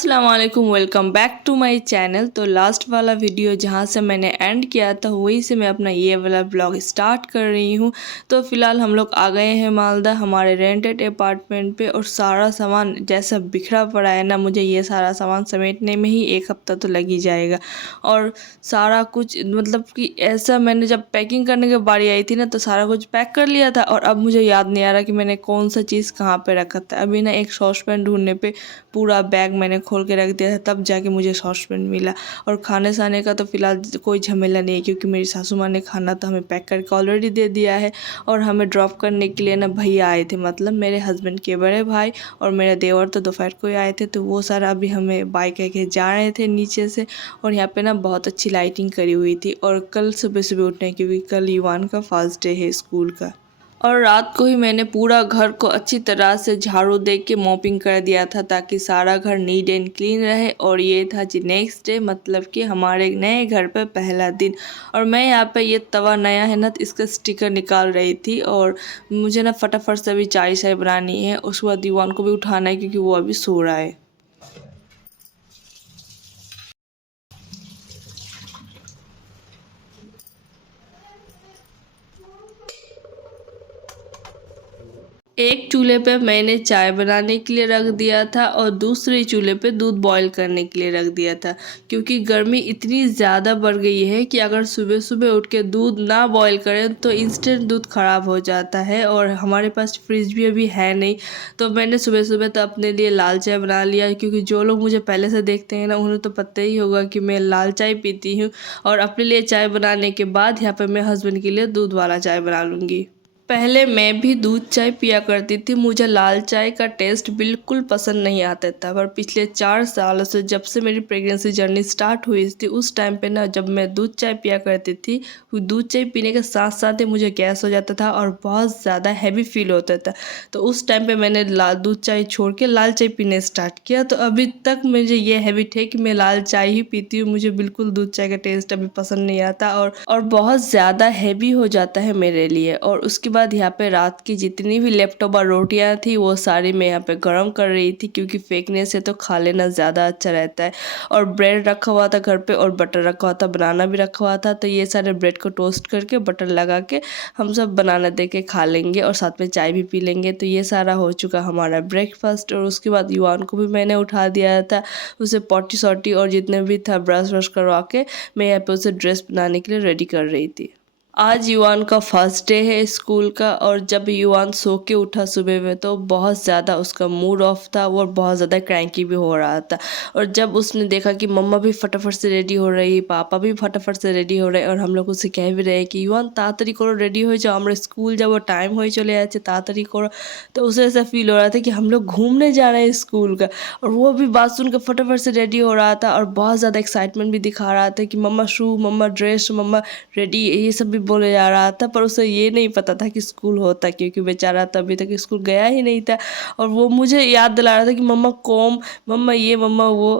अस्सलाम वालेकुम, welcome back to my channel. तो लास्ट वाला वीडियो जहाँ से मैंने एंड किया था वहीं से मैं अपना ये वाला ब्लॉग स्टार्ट कर रही हूँ। तो फ़िलहाल हम लोग आ गए हैं मालदा हमारे रेंटेड अपार्टमेंट पे, और सारा सामान जैसा बिखरा पड़ा है ना, मुझे ये सारा सामान समेटने में ही 1 हफ़्ता तो लग ही जाएगा। और सारा कुछ मतलब कि ऐसा, मैंने जब पैकिंग करने की बारी आई थी ना तो सारा कुछ पैक कर लिया था, और अब मुझे याद नहीं आ रहा कि मैंने कौन सा चीज़ कहाँ पे रखा था। अभी ना एक सॉसपैन ढूंढने पे पूरा बैग मैंने खोल के रख दिया था, तब जाके मुझे सॉसपैन मिला। और खाने साने का तो फ़िलहाल कोई झमेला नहीं है, क्योंकि मेरी सासू माँ ने खाना तो हमें पैक करके ऑलरेडी दे दिया है। और हमें ड्रॉप करने के लिए ना भैया आए थे, मतलब मेरे हस्बैंड के बड़े भाई, और मेरे देवर तो दोपहर को ही आए थे। तो वो सारा अभी हमें बाइक करके जा रहे थे नीचे से। और यहाँ पे ना बहुत अच्छी लाइटिंग करी हुई थी। और कल सुबह सुबह उठने, क्योंकि कल युवान का फर्स्ट डे है स्कूल का। और रात को ही मैंने पूरा घर को अच्छी तरह से झाड़ू दे के मॉपिंग कर दिया था, ताकि सारा घर नीट एंड क्लीन रहे। और ये था जी नेक्स्ट डे, मतलब कि हमारे नए घर पे पहला दिन। और मैं यहाँ पे ये तवा नया है ना, तो इसका स्टिकर निकाल रही थी। और मुझे ना फटाफट से अभी चाय शाय बनानी है, उसके बाद दीवान को भी उठाना है, क्योंकि वो अभी सो रहा है। एक चूल्हे पे मैंने चाय बनाने के लिए रख दिया था, और दूसरे चूल्हे पे दूध बॉईल करने के लिए रख दिया था। क्योंकि गर्मी इतनी ज़्यादा बढ़ गई है कि अगर सुबह सुबह उठ के दूध ना बॉईल करें तो इंस्टेंट दूध ख़राब हो जाता है। और हमारे पास फ्रिज भी अभी है नहीं, तो मैंने सुबह सुबह तो अपने लिए लाल चाय बना लिया। क्योंकि जो लोग मुझे पहले से देखते हैं ना, उन्हें तो पता ही होगा कि मैं लाल चाय पीती हूँ। और अपने लिए चाय बनाने के बाद यहाँ पर मैं हस्बैंड के लिए दूध वाला चाय बना लूँगी। पहले मैं भी दूध चाय पिया करती थी, मुझे लाल चाय का टेस्ट बिल्कुल पसंद नहीं आता था। पर पिछले 4 सालों से, जब से मेरी प्रेगनेंसी जर्नी स्टार्ट हुई थी, उस टाइम पे ना जब मैं दूध चाय पिया करती थी, दूध चाय पीने के साथ साथ ही मुझे गैस हो जाता था और बहुत ज़्यादा हैवी फील होता था। तो उस टाइम पे मैंने दूध चाय छोड़ के लाल चाय पीने स्टार्ट किया। तो अभी तक मुझे ये हैबिट है कि मैं लाल चाय ही पीती हूँ। मुझे बिल्कुल दूध चाय का टेस्ट अभी पसंद नहीं आता, और बहुत ज़्यादा हैवी हो जाता है मेरे लिए। और उसके बाद यहाँ पे रात की जितनी भी लेफ्ट ओवर रोटियाँ थी वो सारी मैं यहाँ पे गरम कर रही थी, क्योंकि फेंकने से तो खा लेना ज़्यादा अच्छा रहता है। और ब्रेड रखा हुआ था घर पे, और बटर रखा हुआ था, बनाना भी रखा हुआ था। तो ये सारे ब्रेड को टोस्ट करके बटर लगा के हम सब बनाना दे के खा लेंगे, और साथ में चाय भी पी लेंगे। तो ये सारा हो चुका हमारा ब्रेकफास्ट। और उसके बाद युवान को भी मैंने उठा दिया था, उसे पॉटी सॉटी और जितने भी था ब्रश व्रश करवा के मैं यहाँ पे उसे ड्रेस बनाने के लिए रेडी कर रही थी। आज युवान का फर्स्ट डे है स्कूल का। और जब युवान सो के उठा सुबह में, तो बहुत ज़्यादा उसका मूड ऑफ था, वो बहुत ज़्यादा क्रैंकी भी हो रहा था। और जब उसने देखा कि मम्मा भी फटाफट से रेडी हो रही है, पापा भी फटाफट से रेडी हो रहे हैं, और हम लोग उसे कह भी रहे हैं कि युवान ताड़ाताड़ी करो, रेडी हो जाओ, हमारे स्कूल जब वो टाइम हो चले जाए, ताड़ाताड़ी करो। तो उसे ऐसा फील हो रहा था कि हम लोग घूमने जा रहे हैं स्कूल का। और वो भी बात सुन कर फटाफट से रेडी हो रहा था, और बहुत ज़्यादा एक्साइटमेंट भी दिखा रहा था कि मम्मा शू, मम्मा ड्रेस, मम्मा रेडी, ये सब भी बोले जा रहा था। पर उसे ये नहीं पता था कि स्कूल होता, क्योंकि बेचारा तभी तक स्कूल गया ही नहीं था। और वो मुझे याद दिला रहा था कि मम्मा कॉम, मम्मा ये, मम्मा वो।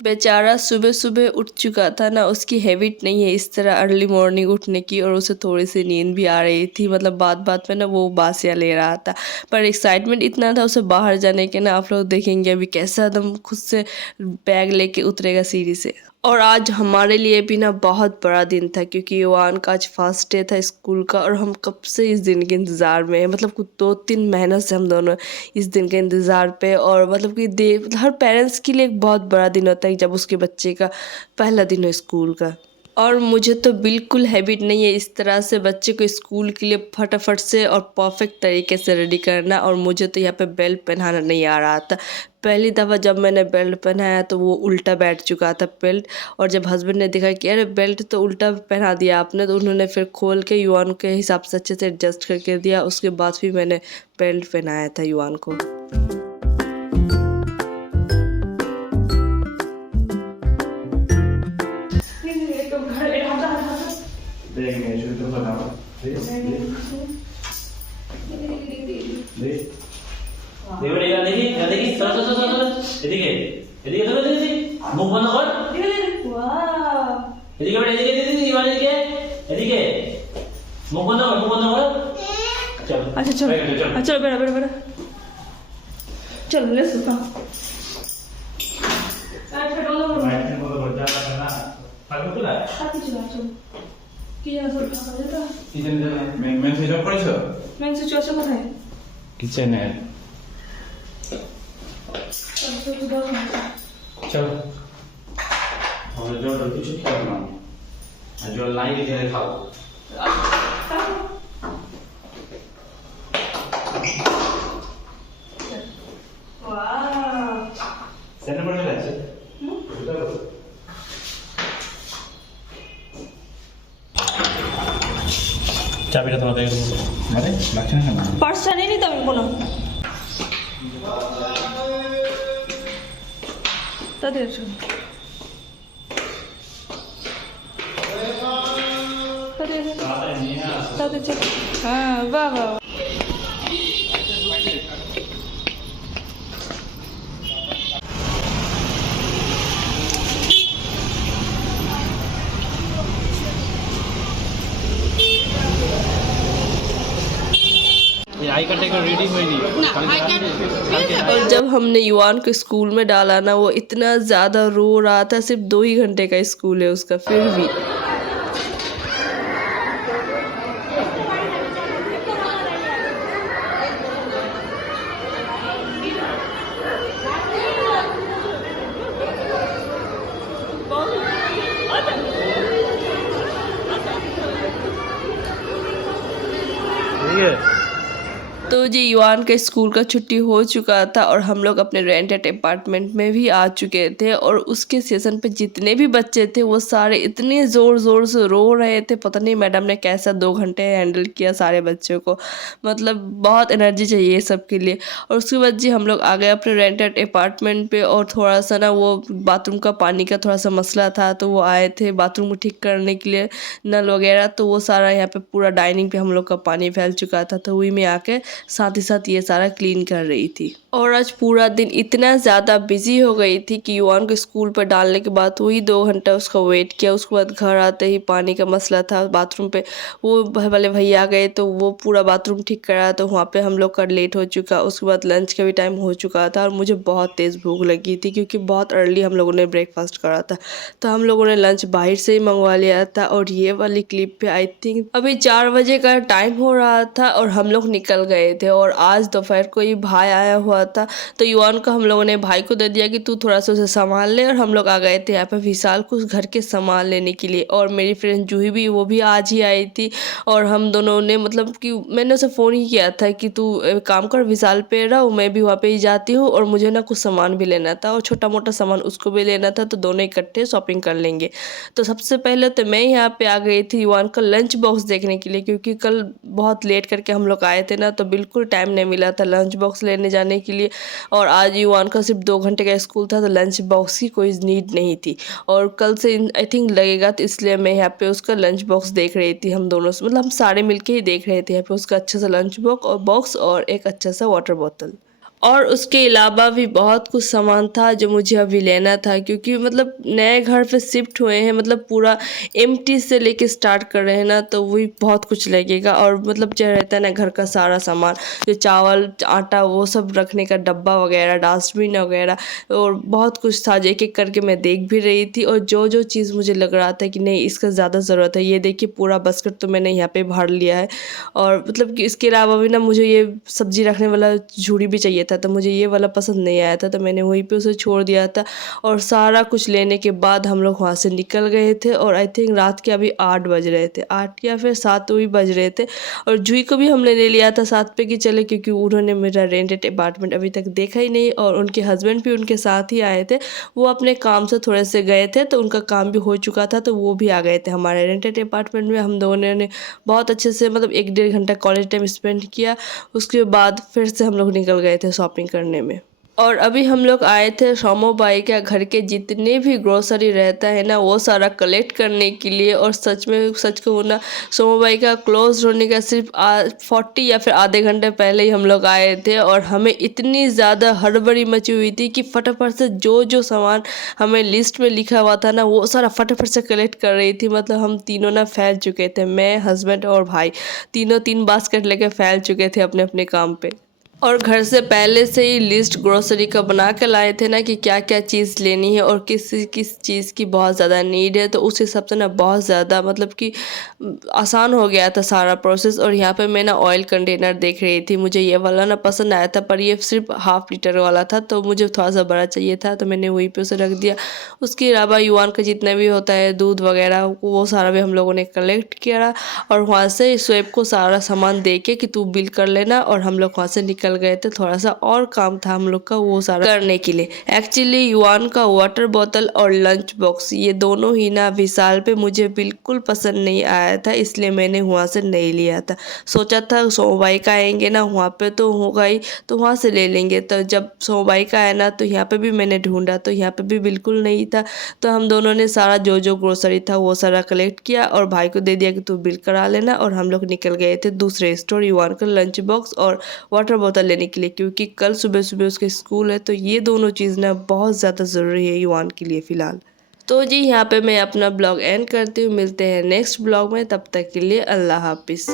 बेचारा सुबह सुबह उठ चुका था ना, उसकी हैबिट नहीं है इस तरह अर्ली मॉर्निंग उठने की, और उसे थोड़ी सी नींद भी आ रही थी। मतलब बात बात में ना वो बासियाँ ले रहा था। पर एक्साइटमेंट इतना था उसे बाहर जाने के ना, आप लोग देखेंगे अभी कैसा एकदम खुद से बैग लेके उतरेगा सीढ़ी से। और आज हमारे लिए भी ना बहुत बड़ा दिन था, क्योंकि युवान का आज फर्स्ट डे था स्कूल का। और हम कब से इस दिन के इंतज़ार में हैं, मतलब कुछ 2-3 महीनों से हम दोनों इस दिन के इंतज़ार पे। और मतलब कि हर पेरेंट्स के लिए एक बहुत बड़ा दिन होता है जब उसके बच्चे का पहला दिन हो स्कूल का। और मुझे तो बिल्कुल हैबिट नहीं है इस तरह से बच्चे को स्कूल के लिए फटाफट से और परफेक्ट तरीके से रेडी करना। और मुझे तो यहाँ पे बेल्ट पहनाना नहीं आ रहा था। पहली दफ़ा जब मैंने बेल्ट पहनाया तो वो उल्टा बैठ चुका था बेल्ट। और जब हस्बैंड ने देखा कि अरे बेल्ट तो उल्टा पहना दिया आपने, तो उन्होंने फिर खोल के युवान के हिसाब से अच्छे से एडजस्ट करके दिया। उसके बाद फिर मैंने बेल्ट पहनाया था युवान को। এদিকে এদিকে ধরে দিদি মুখ বন্ধ কর এদিকে বেটা এদিকে দিদি এবার এদিকে এদিকে মুখ বন্ধ কর চল अच्छा चलो, अच्छा चलो, बेटा बेटा बेटा चलो, लेट्स गो। কিচেনে চলো আমরা জল কিছু খাবো না আর জল নাই গেলে খাবো সেটা পড়ে যাচ্ছে চাবিটা তোমাদের মানে লাগছে না কেন পার্সটা নিয়ে নিতে আমি কোনো তাদের হ্যাঁ বাহ বাহ आई कार्ड एक रेडी हुई नहीं और जब हमने युवान को स्कूल में डाला ना वो इतना ज़्यादा रो रहा था। सिर्फ 2 ही घंटे का स्कूल है उसका, फिर भी ठीक है तो जी युवान का स्कूल का छुट्टी हो चुका था और हम लोग अपने रेंटेड अपार्टमेंट में भी आ चुके थे। और उसके सेशन पे जितने भी बच्चे थे वो सारे इतने ज़ोर ज़ोर से रो रहे थे, पता नहीं मैडम ने कैसा 2 घंटे हैंडल किया सारे बच्चों को। मतलब बहुत एनर्जी चाहिए सब के लिए। और उसके बाद जी हम लोग आ गए अपने रेंटेड अपार्टमेंट पे। और थोड़ा सा ना वो बाथरूम का पानी का थोड़ा सा मसला था, तो वो आए थे बाथरूम को ठीक करने के लिए, नल वगैरह। तो वो सारा यहाँ पे पूरा डाइनिंग पे हम लोग का पानी फैल चुका था, तो वही में आके साथ ही साथ ये सारा क्लीन कर रही थी। और आज पूरा दिन इतना ज़्यादा बिजी हो गई थी कि युवान को स्कूल पर डालने के बाद वही 2 घंटा उसका वेट किया। उसके बाद घर आते ही पानी का मसला था बाथरूम पे, वो वाले भैया आ गए तो वो पूरा बाथरूम ठीक करा, तो वहाँ पे हम लोग का लेट हो चुका। उसके बाद लंच का भी टाइम हो चुका था और मुझे बहुत तेज़ भूख लगी थी क्योंकि बहुत अर्ली हम लोगों ने ब्रेकफास्ट करा था। तो हम लोगों ने लंच बाहर से ही मंगवा लिया था। और ये वाली क्लिप पे आई थिंक अभी 4 बजे का टाइम हो रहा था और हम लोग निकल गए थे। और आज दोपहर को ही भाई आया हुआ था, तो युवान को हम लोगों ने भाई को दे दिया कि तू थोड़ा सा उसे संभाल ले। और हम लोग आ गए थे यहाँ पे विशाल कुछ घर के सामान लेने के लिए। और मेरी फ्रेंड जूही भी, वो भी आज ही आई थी। और हम दोनों ने मतलब कि मैंने उसे फ़ोन ही किया था कि तू एक काम कर, विशाल पे रहो, मैं भी वहाँ पे ही जाती हूँ और मुझे ना कुछ सामान भी लेना था और छोटा मोटा सामान उसको भी लेना था, तो दोनों इकट्ठे शॉपिंग कर लेंगे। तो सबसे पहले तो मैं यहाँ पे आ गई थी युवान का लंच बॉक्स देखने के लिए, क्योंकि कल बहुत लेट करके हम लोग आए थे ना, तो बिल्कुल टाइम नहीं मिला था लंच बॉक्स लेने जाने के लिए। और आज युवान का सिर्फ 2 घंटे का स्कूल था, तो लंच बॉक्स की कोई नीड नहीं थी। और कल से आई थिंक लगेगा, तो इसलिए मैं यहाँ पे उसका लंच बॉक्स देख रही थी। हम दोनों से मतलब हम सारे मिलके ही देख रहे थे यहाँ पे उसका अच्छा सा लंच बॉक्स और एक अच्छा सा वाटर बोतल। और उसके अलावा भी बहुत कुछ सामान था जो मुझे अभी लेना था, क्योंकि मतलब नए घर पे शिफ्ट हुए हैं, मतलब पूरा एम्प्टी से लेके स्टार्ट कर रहे हैं ना, तो वही बहुत कुछ लगेगा। और मतलब जो रहता है ना घर का सारा सामान, जो चावल आटा वो सब रखने का डब्बा वगैरह, डस्टबिन वगैरह, और बहुत कुछ था जो एक एक करके मैं देख भी रही थी। और जो जो चीज़ मुझे लग रहा था कि नहीं इसका ज़्यादा ज़रूरत है, ये देखिए पूरा बास्केट तो मैंने यहाँ पे भर लिया है। और मतलब कि इसके अलावा भी ना मुझे ये सब्जी रखने वाला झूड़ी भी चाहिए था, तो मुझे ये वाला पसंद नहीं आया था, तो मैंने वहीं पे उसे छोड़ दिया था। और सारा कुछ लेने के बाद हम लोग वहाँ से निकल गए थे। और आई थिंक रात के अभी 8 बज रहे थे, 8 या फिर 7 भी बज रहे थे। और जूही को भी हमने ले लिया था साथ पे कि चले, क्योंकि उन्होंने मेरा रेंटेड अपार्टमेंट अभी तक देखा ही नहीं। और उनके हस्बैंड भी उनके साथ ही आए थे, वो अपने काम से थोड़े से गए थे, तो उनका काम भी हो चुका था, तो वो भी आ गए थे हमारे रेंटेड अपार्टमेंट में। हम दोनों ने बहुत अच्छे से मतलब 1-1.5 घंटा कॉलेज टाइम स्पेंड किया। उसके बाद फिर से हम लोग निकल गए थे शॉपिंग करने में। और अभी हम लोग आए थे सोमो भाई के घर के जितने भी ग्रोसरी रहता है ना, वो सारा कलेक्ट करने के लिए। और सच में सच कहूँ ना, सोमो भाई का क्लोज होने का सिर्फ 40 या फिर आधे घंटे पहले ही हम लोग आए थे। और हमें इतनी ज़्यादा हड़बड़ी मची हुई थी कि फटाफट से जो सामान हमें लिस्ट में लिखा हुआ था ना, वो सारा फटाफट से कलेक्ट कर रही थी। मतलब हम तीनों ना फैल चुके थे, मैं, हस्बैंड और भाई, तीनों 3 बास्केट लेके फैल चुके थे अपने अपने काम पे। और घर से पहले से ही लिस्ट ग्रोसरी का बना के लाए थे ना कि क्या क्या चीज़ लेनी है और किस किस चीज़ की बहुत ज़्यादा नीड है। तो उस हिसाब से ना बहुत ज़्यादा मतलब कि आसान हो गया था सारा प्रोसेस। और यहाँ पे मैं ना ऑयल कंटेनर देख रही थी, मुझे ये वाला ना पसंद आया था, पर ये सिर्फ 1/2 लीटर वाला था, तो मुझे थोड़ा सा बड़ा चाहिए था, तो मैंने वहीं पे उसे रख दिया। उसके अलावा युआन का जितना भी होता है दूध वगैरह वो सारा भी हम लोगों ने कलेक्ट किया और वहाँ से स्वेप को सारा सामान दे के कि तू बिल कर लेना, और हम लोग वहाँ से निकल गए थे। थोड़ा सा और काम था हम लोग का वो सारा करने के लिए। एक्चुअली युआन का वाटर बोतल और लंच बॉक्स ये दोनों ही ना विशाल पे मुझे बिल्कुल पसंद नहीं आया था, इसलिए मैंने वहाँ से नहीं लिया था। सोचा था सोमवाई का आएंगे ना वहाँ पे तो होगा ही, तो वहाँ से ले लेंगे। तो जब सोमवाई का आया ना तो यहाँ पे भी मैंने ढूंढा तो यहाँ पे भी बिल्कुल नहीं था। तो हम दोनों ने सारा जो जो ग्रोसरी था वो सारा कलेक्ट किया और भाई को दे दिया कि तू बिल करा लेना, और हम लोग निकल गए थे दूसरे स्टोर युआन का लंच बॉक्स और वाटर बोतल लेने के लिए, क्योंकि कल सुबह सुबह उसके स्कूल है। तो ये दोनों चीज़ ना बहुत ज़्यादा ज़रूरी है युआन के लिए फ़िलहाल। तो जी यहाँ पे मैं अपना ब्लॉग एंड करती हूँ, मिलते हैं नेक्स्ट ब्लॉग में, तब तक के लिए अल्लाह हाफिज़।